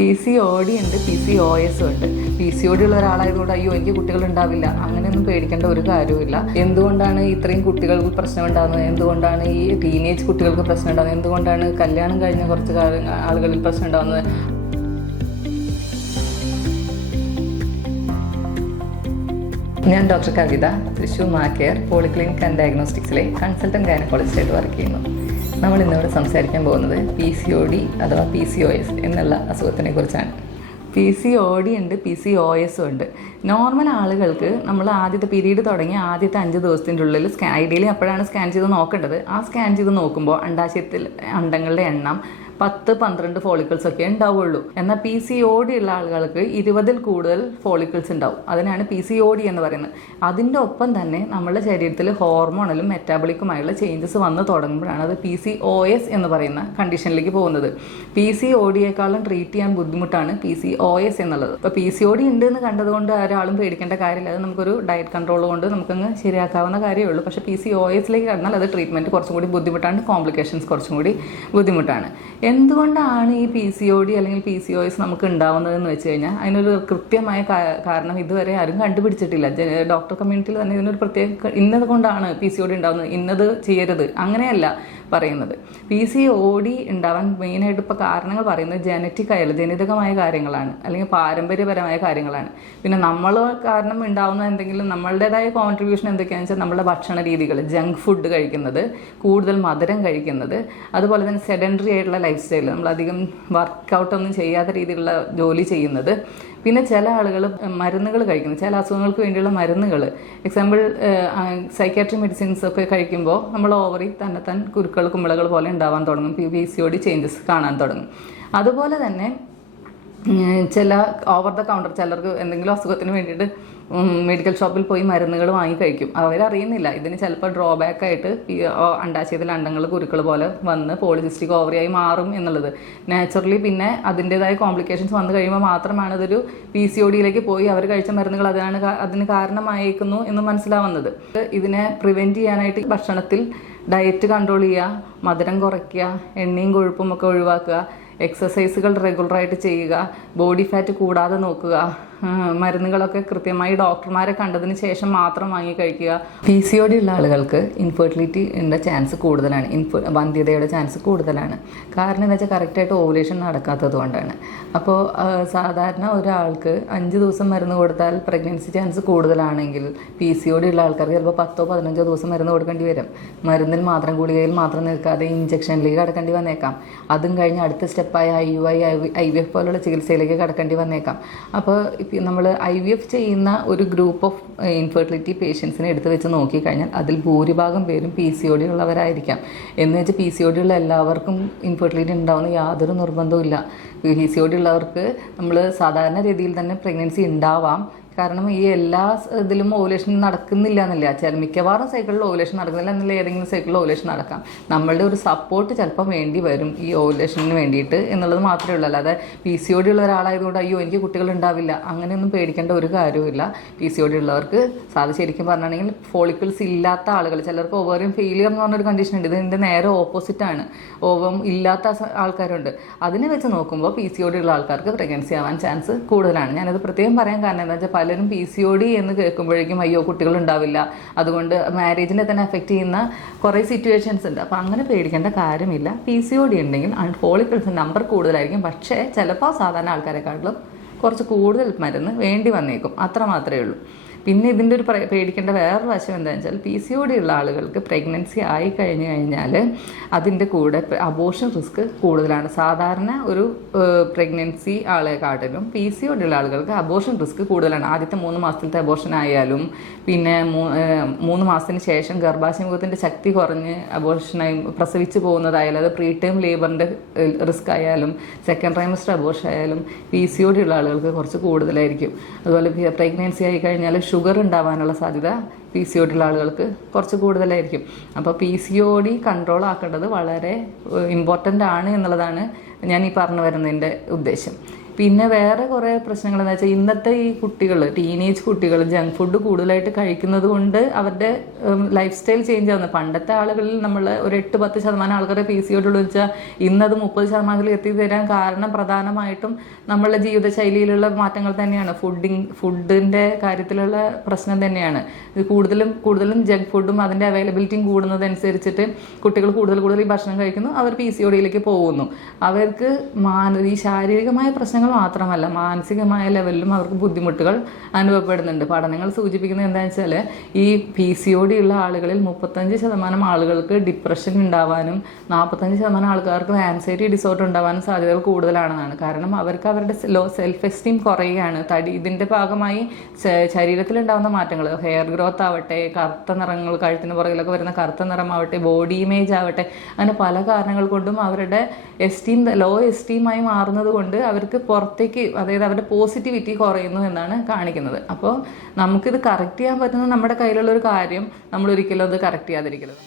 PCOD ഉണ്ട്, PCOS ഉണ്ട്. PCOD ഉള്ള ഒരാളായതുകൊണ്ട് അയ്യോ എനിക്ക് കുട്ടികളുണ്ടാവില്ല അങ്ങനെയൊന്നും പേടിക്കേണ്ട ഒരു കാര്യവുമില്ല. എന്തുകൊണ്ടാണ് ഇത്രയും കുട്ടികൾക്ക് പ്രശ്നം ഉണ്ടാകുന്നത്, എന്തുകൊണ്ടാണ് ഈ ടീനേജ് കുട്ടികൾക്ക് പ്രശ്നം ഉണ്ടാകുന്നത്, എന്തുകൊണ്ടാണ് കല്യാണം കഴിഞ്ഞ കുറച്ച് ആളുകളിൽ പ്രശ്നം ഉണ്ടാകുന്നത്? ഞാൻ ഡോക്ടർ കവിത, തൃശ്ശൂർ മാക്കെയർ പോളിക്ലിനിക് ആൻഡ് ഡയഗ്നോസ്റ്റിക്സിലെ കൺസൾട്ടൻറ്റ് ഗൈനക്കോളജിസ്റ്റായിട്ട് വർക്ക് ചെയ്യുന്നു. നമ്മൾ ഇന്നിവിടെ സംസാരിക്കാൻ പോകുന്നത് PCOD അഥവാ PCOS എന്നുള്ള അസുഖത്തിനെ കുറിച്ചാണ്. PCOD ഉണ്ട്, PCOS ഉണ്ട്. നോർമൽ ആളുകൾക്ക് നമ്മൾ ആദ്യത്തെ പീരീഡ് തുടങ്ങി ആദ്യത്തെ 5 ദിവസത്തിൻ്റെ ഉള്ളിൽ ഐഡിയലി അപ്പോഴാണ് സ്കാൻ ചെയ്ത് നോക്കേണ്ടത്. ആ സ്കാൻ ചെയ്ത് നോക്കുമ്പോൾ അണ്ടാശയത്തിൽ അണ്ടങ്ങളുടെ എണ്ണം 10-12 ഫോളിക്കിൾസ് ഒക്കെ ഉണ്ടാവുള്ളൂ. എന്നാൽ PCOD ഉള്ള ആളുകൾക്ക് 20-ൽ കൂടുതൽ ഫോളിക്കിൾസ് ഉണ്ടാവും. അതിനാണ് PCOD എന്ന് പറയുന്നത്. അതിൻ്റെ ഒപ്പം തന്നെ നമ്മുടെ ശരീരത്തിൽ ഹോർമോണലും മെറ്റാബോളിക്കുമായുള്ള ചേഞ്ചസ് വന്ന് തുടങ്ങുമ്പോഴാണ് അത് PCOS എന്ന് പറയുന്ന കണ്ടീഷനിലേക്ക് പോകുന്നത്. PCODയേക്കാളും ട്രീറ്റ് ചെയ്യാൻ ബുദ്ധിമുട്ടാണ് PCOS എന്നുള്ളത്. ഇപ്പോൾ PCOD ഉണ്ട് എന്ന് കണ്ടതുകൊണ്ട് ഒരാളും പേടിക്കേണ്ട കാര്യമില്ല. അത് നമുക്കൊരു ഡയറ്റ് കൺട്രോൾ കൊണ്ട് നമുക്കങ്ങ് ശരിയാക്കാവുന്ന കാര്യമേ ഉള്ളൂ. പക്ഷേ PCOSലേക്ക് കടന്നാൽ അത് ട്രീറ്റ്മെൻറ്റ് കുറച്ചും കൂടി ബുദ്ധിമുട്ടാണ്, കോംപ്ലിക്കേഷൻസ് കുറച്ചും കൂടി ബുദ്ധിമുട്ടാണ്. എന്തുകൊണ്ടാണ് ഈ PCOD അല്ലെങ്കിൽ PCOS നമുക്ക് ഉണ്ടാവുന്നതെന്ന് വെച്ച് കഴിഞ്ഞാൽ അതിനൊരു കൃത്യമായ കാരണം ഇതുവരെ ആരും കണ്ടുപിടിച്ചിട്ടില്ല. ഡോക്ടർ കമ്മ്യൂണിറ്റിയിൽ തന്നെ ഇതിനൊരു പ്രത്യേക ഇന്നത് കൊണ്ടാണ് PCOD ഉണ്ടാവുന്നത്, ഇന്നത് ചെയ്യരുത് അങ്ങനെയല്ല പറയുന്നത്. PCOD ഉണ്ടാവാൻ മെയിനായിട്ട് ഇപ്പോൾ കാരണങ്ങൾ പറയുന്നത് ജനറ്റിക് ആയാലും ജനിതകമായ കാര്യങ്ങളാണ്, അല്ലെങ്കിൽ പാരമ്പര്യപരമായ കാര്യങ്ങളാണ്. പിന്നെ നമ്മൾ കാരണം ഉണ്ടാവുന്ന എന്തെങ്കിലും നമ്മളുടേതായ കോൺട്രിബ്യൂഷൻ എന്തൊക്കെയാണെന്ന് വെച്ചാൽ നമ്മുടെ ഭക്ഷണ രീതികൾ, ജങ്ക് ഫുഡ് കഴിക്കുന്നത്, കൂടുതൽ മധുരം കഴിക്കുന്നത്, അതുപോലെ തന്നെ സെഡൻറ്ററി ആയിട്ടുള്ള ലൈഫ് സ്റ്റൈൽ, നമ്മളധികം വർക്കൗട്ടൊന്നും ചെയ്യാത്ത രീതിയിലുള്ള ജോലി ചെയ്യുന്നത്, പിന്നെ ചില ആളുകൾ മരുന്നുകൾ കഴിക്കുന്നത്, ചില അസുഖങ്ങൾക്ക് വേണ്ടിയുള്ള മരുന്നുകൾ, എക്സാമ്പിൾ സൈക്കാട്രി മെഡിസിൻസ് ഒക്കെ കഴിക്കുമ്പോൾ നമ്മൾ ഓവറി തന്നെത്താൻ കുരുക്കൾ കുമിളകൾ പോലെ ഉണ്ടാവാൻ തുടങ്ങും, PCOD ചേഞ്ചസ് കാണാൻ തുടങ്ങും. അതുപോലെ തന്നെ ചില ഓവർ ദ കൗണ്ടർ ചിലർക്ക് എന്തെങ്കിലും അസുഖത്തിന് വേണ്ടിയിട്ട് മെഡിക്കൽ ഷോപ്പിൽ പോയി മരുന്നുകൾ വാങ്ങി കഴിക്കും. അവരറിയുന്നില്ല ഇതിന് ചിലപ്പോൾ ഡ്രോബാക്ക് ആയിട്ട് അണ്ടാശയത്തിൽ അണ്ടങ്ങൾ കുരുക്കൾ പോലെ വന്ന് പോളിസിസ്റ്റിക് ഓവറിയായി മാറും എന്നുള്ളത്. നാച്ചുറലി പിന്നെ അതിൻ്റെതായ കോംപ്ലിക്കേഷൻസ് വന്നു കഴിയുമ്പോൾ മാത്രമാണ് ഇതൊരു PCODയിലേക്ക് പോയി അവർ കഴിച്ച മരുന്നുകൾ അതിന് കാരണമായേക്കുന്നു എന്ന് മനസ്സിലാവുന്നത്. ഇതിനെ പ്രിവെൻറ്റ് ചെയ്യാനായിട്ട് ഭക്ഷണത്തിൽ ഡയറ്റ് കൺട്രോൾ ചെയ്യുക, മധുരം കുറയ്ക്കുക, എണ്ണയും കൊഴുപ്പും ഒക്കെ ഒഴിവാക്കുക, എക്സസൈസുകൾ റെഗുലറായിട്ട് ചെയ്യുക, ബോഡി ഫാറ്റ് കൂടാതെ നോക്കുക, മരുന്നുകളൊക്കെ കൃത്യമായി ഡോക്ടർമാരെ കണ്ടതിന് ശേഷം മാത്രം വാങ്ങി കഴിക്കുക. PCOD ഉള്ള ആളുകൾക്ക് ഇൻഫെർട്ടിലിറ്റിയുടെ ചാൻസ് കൂടുതലാണ്, വന്ധ്യതയുടെ ചാൻസ് കൂടുതലാണ്. കാരണം എന്താ വെച്ചാൽ കറക്റ്റായിട്ട് ഓവുലേഷൻ നടക്കാത്തത് കൊണ്ടാണ്. അപ്പോൾ സാധാരണ ഒരാൾക്ക് 5 ദിവസം മരുന്ന് കൊടുത്താൽ പ്രഗ്നൻസി ചാൻസ് കൂടുതലാണെങ്കിൽ PCOD ഉള്ള ആൾക്കാർക്ക് ചിലപ്പോൾ 10-15 ദിവസം മരുന്ന് കൊടുക്കേണ്ടി വരും. മരുന്നിൽ മാത്രം, ഗുളികയിൽ മാത്രം നിൽക്കാതെ ഇഞ്ചക്ഷനിലേക്ക് കടക്കേണ്ടി വന്നേക്കാം. അതും കഴിഞ്ഞ് അടുത്ത സ്റ്റെപ്പായ IVF പോലുള്ള ചികിത്സയിലേക്ക് കടക്കേണ്ടി വന്നേക്കാം. അപ്പോൾ നമ്മൾ IVF ചെയ്യുന്ന ഒരു ഗ്രൂപ്പ് ഓഫ് ഇൻഫെർട്ടിലിറ്റി പേഷ്യൻസിനെ എടുത്ത് വെച്ച് നോക്കിക്കഴിഞ്ഞാൽ അതിൽ ഭൂരിഭാഗം പേരും PCOD ഉള്ളവരായിരിക്കാം. എന്ന് വെച്ചാൽ PCOD ഉള്ള എല്ലാവർക്കും ഇൻഫെർട്ടിലിറ്റി ഉണ്ടാവുന്ന യാതൊരു നിർബന്ധവും ഇല്ല. PCOD ഉള്ളവർക്ക് നമ്മൾ സാധാരണ രീതിയിൽ തന്നെ പ്രഗ്നൻസി ഉണ്ടാവാം. കാരണം ഈ എല്ലാ ഇതിലും ഓവുലേഷൻ നടക്കുന്നില്ല എന്നല്ല, മിക്കവാറും സൈക്കിളിൽ ഓവുലേഷൻ നടക്കുന്നില്ല എന്നല്ല, ഏതെങ്കിലും സൈക്കിളിൽ ഓവുലേഷൻ നടക്കാം. നമ്മളുടെ ഒരു സപ്പോർട്ട് ചിലപ്പം വേണ്ടി വരും ഈ ഓവുലേഷന് വേണ്ടിയിട്ട് എന്നുള്ളത് മാത്രമേ ഉള്ളൂ. അല്ലാതെ PCOD ഉള്ള ഒരാളായതുകൊണ്ട് അയ്യോ എനിക്ക് കുട്ടികൾ ഉണ്ടാവില്ല അങ്ങനെയൊന്നും പേടിക്കേണ്ട ഒരു കാര്യവുമില്ല. PCOD ഉള്ളവർക്ക് ശരിക്കും പറഞ്ഞിട്ടുണ്ടെങ്കിൽ ഫോളിക്കിൾസ് ഇല്ലാത്ത ആളുകൾ, ചിലർക്ക് ഓവറിയം ഫെയിലിയർ എന്ന് പറഞ്ഞൊരു കണ്ടീഷൻ ഉണ്ട്. ഇതിൻ്റെ നേരെ ഓപ്പോസിറ്റാണ്, ഓവം ഇല്ലാത്ത ആൾക്കാരുണ്ട്. അതിനെ വെച്ച് നോക്കുമ്പോൾ PCOD ഉള്ള ആൾക്കാർക്ക് പ്രഗ്നൻസി ആവാൻ ചാൻസ് കൂടുതലാണ്. ഞാനത് പ്രത്യേകം പറയാൻ കാരണം എന്താ വെച്ചാൽ പലരും PCOD എന്ന് കേൾക്കുമ്പോഴേക്കും അയ്യോ കുട്ടികൾ ഉണ്ടാവില്ല, അതുകൊണ്ട് മാരേജിനെ തന്നെ എഫക്റ്റ് ചെയ്യുന്ന കുറേ സിറ്റുവേഷൻസ് ഉണ്ട്. അപ്പോൾ അങ്ങനെ പേടിക്കേണ്ട കാര്യമില്ല. PCOD ഉണ്ടെങ്കിൽ ഫോളിക്കിൾസ് നമ്പർ കൂടുതലായിരിക്കും, പക്ഷേ ചിലപ്പോൾ സാധാരണ ആൾക്കാരെക്കാട്ടിലും കുറച്ച് കൂടുതൽ മരുന്ന് വേണ്ടി വന്നേക്കും, അത്ര മാത്രമേ ഉള്ളൂ. പിന്നെ ഇതിൻ്റെ ഒരു പേടിക്കേണ്ട വേറൊരു വശം എന്താണെന്ന് വെച്ചാൽ PCOD ഉള്ള ആളുകൾക്ക് പ്രഗ്നൻസി ആയി കഴിഞ്ഞു കഴിഞ്ഞാൽ അതിൻ്റെ കൂടെ അബോർഷൻ റിസ്ക് കൂടുതലാണ്. സാധാരണ ഒരു പ്രഗ്നൻസി ആളെക്കാട്ടിലും PCOD ഉള്ള ആളുകൾക്ക് അബോർഷൻ റിസ്ക് കൂടുതലാണ്. ആദ്യത്തെ 3 മാസത്തിലത്തെ അബോർഷൻ ആയാലും, പിന്നെ 3 മാസത്തിന് ശേഷം ഗർഭാശയമുഖത്തിൻ്റെ ശക്തി കുറഞ്ഞ് അബോർഷനായി പ്രസവിച്ച് പോകുന്നതായാലും, അത് പ്രീ ടേം ലേബറിൻ്റെ റിസ്ക് ആയാലും, സെക്കൻഡ് ട്രൈമസ്റ്റർ അബോർഷൻ ആയാലും PCOD ഉള്ള ആളുകൾക്ക് കുറച്ച് കൂടുതലായിരിക്കും. അതുപോലെ പ്രഗ്നൻസി ആയി കഴിഞ്ഞാൽ ഷുഗർ ഉണ്ടാവാനുള്ള സാധ്യത PCOD ഉള്ള ആളുകൾക്ക് കുറച്ച് കൂടുതലായിരിക്കും. അപ്പോൾ PCOD കൺട്രോൾ ആക്കേണ്ടത് വളരെ ഇമ്പോർട്ടൻ്റ് ആണ് എന്നുള്ളതാണ് ഞാൻ ഈ പറഞ്ഞു വരുന്നതിൻ്റെ ഉദ്ദേശം. പിന്നെ വേറെ കുറേ പ്രശ്നങ്ങൾ എന്താ വെച്ചാൽ ഇന്നത്തെ ഈ കുട്ടികൾ, ടീനേജ് കുട്ടികൾ ജങ്ക് ഫുഡ് കൂടുതലായിട്ട് കഴിക്കുന്നത് കൊണ്ട് അവരുടെ ലൈഫ് സ്റ്റൈൽ ചേഞ്ച് ആവുന്നത്. പണ്ടത്തെ ആളുകളിൽ നമ്മൾ ഒരു 8-10% ആൾക്കാരെ PCOD ഉള്ളൂ വെച്ചാൽ ഇന്നത് 30% എത്തിത്തരാൻ കാരണം പ്രധാനമായിട്ടും നമ്മളുടെ ജീവിതശൈലിയിലുള്ള മാറ്റങ്ങൾ തന്നെയാണ്. ഫുഡിൻ്റെ കാര്യത്തിലുള്ള പ്രശ്നം തന്നെയാണ്. കൂടുതലും ജങ്ക് ഫുഡും അതിൻ്റെ അവൈലബിലിറ്റിയും കൂടുന്നതനുസരിച്ചിട്ട് കുട്ടികൾ കൂടുതൽ ഈ ഭക്ഷണം കഴിക്കുന്നു, അവർ PCODയിലേക്ക് പോകുന്നു. അവർക്ക് ഈ ശാരീരികമായ പ്രശ്നങ്ങൾ മാത്രമല്ല, മാനസികമായ ലെവലിലും അവർക്ക് ബുദ്ധിമുട്ടുകൾ അനുഭവപ്പെടുന്നുണ്ട്. പഠനങ്ങൾ സൂചിപ്പിക്കുന്നത് എന്താണെന്ന് വെച്ചാൽ ഈ PCOD ഉള്ള ആളുകളിൽ 35% ആളുകൾക്ക് ഡിപ്രഷൻ ഉണ്ടാവാനും 45% ആൾക്കാർക്ക് ആൻസൈറ്റി ഡിസോർഡർ ഉണ്ടാവാനും സാധ്യതകൾ കൂടുതലാണെന്നാണ്. കാരണം അവർക്ക് അവരുടെ സെൽഫ് എസ്റ്റീം കുറയുകയാണ്. ഇതിൻ്റെ ഭാഗമായി ശരീരത്തിലുണ്ടാകുന്ന മാറ്റങ്ങൾ, ഹെയർ ഗ്രോത്ത് ആവട്ടെ, കറുത്ത നിറങ്ങൾ, കഴുത്തിന് പുറകിലൊക്കെ വരുന്ന കറുത്ത നിറമാവട്ടെ, ബോഡി ഇമേജ് ആവട്ടെ, അങ്ങനെ പല കാരണങ്ങൾ കൊണ്ടും അവരുടെ ലോ എസ്റ്റീമായി മാറുന്നത് കൊണ്ട് അവർക്ക് പുറത്തേക്ക്, അതായത് അവരുടെ പോസിറ്റിവിറ്റി കുറയുന്നു എന്നാണ് കാണിക്കുന്നത്. അപ്പോൾ നമുക്കിത് കറക്റ്റ് ചെയ്യാൻ പറ്റുന്ന നമ്മുടെ കയ്യിലുള്ള ഒരു കാര്യം നമ്മൾ ഒരിക്കലും അത് കറക്റ്റ് ചെയ്യാതിരിക്കരുത്.